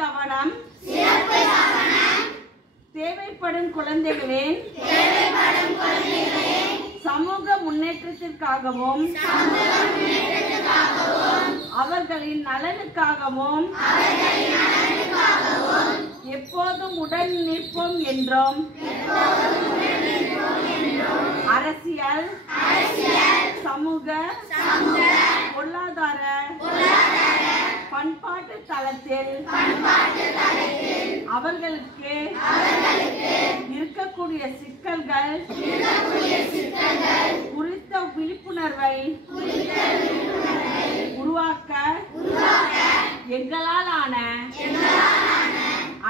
கவனம் தேவைப்படும் குழந்தைகளின் சமூக முன்னேற்றத்திற்காகவும் அவர்களின் நலனுக்காகவும் எப்போதும் உடன் நிற்போம் என்றும் அரசியல் சமூக பொருளாதார பண்பாட்டு தளத்தில் அவர்களுக்கு இருக்கக்கூடிய சிக்கல்கள் குறித்த விழிப்புணர்வை உருவாக்க எங்களால் ஆன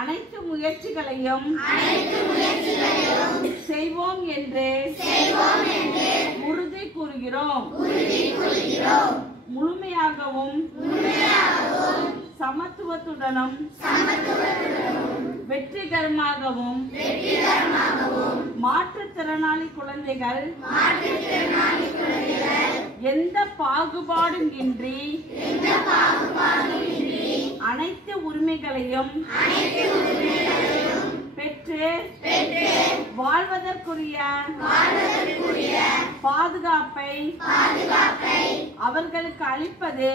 அனைத்து முயற்சிகளையும் செய்வோம் என்று உறுதி கூறுகிறோம். முழுமையாகவும் சமத்துவத்துடனும் வெற்றிகரமாகவும் மாற்றுத்திறனாளி குழந்தைகள் எந்த பாகுபாடும் இன்றி அனைத்து உரிமைகளையும் பெற்று வாழ்வதற்குரிய பாதுகாப்பை அவர்களுக்கு அளிப்பது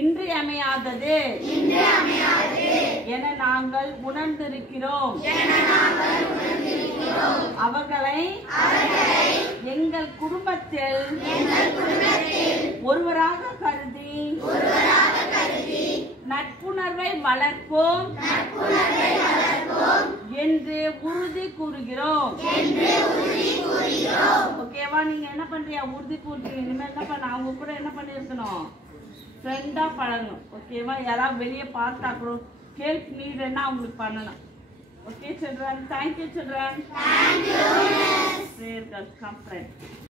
இன்றியமையாதது என நாங்கள் உணர்ந்திருக்கிறோம். அவர்களை எங்கள் குடும்பத்தில் ஒருவராக கருதி நட்புணர்வை வளர்ப்போம் என்று உறுதி கூறுகிறோம். ஓகேவா? நீங்க என்ன பண்றீங்க? உறுதி கூறுறீங்க. இனிமேல் என்ன பண்ண அவங்க கூட என்ன பண்ணிருக்கணும்? ஃப்ரெண்டா பழகணும். ஓகேவா? யாராவது வெளியே பார்த்தா கூட ஹெல்ப் நீடுன்னா அவங்களுக்கு பண்ணணும். Okay, children. Thank you, children. Thank you. Prayer girls, come, friend.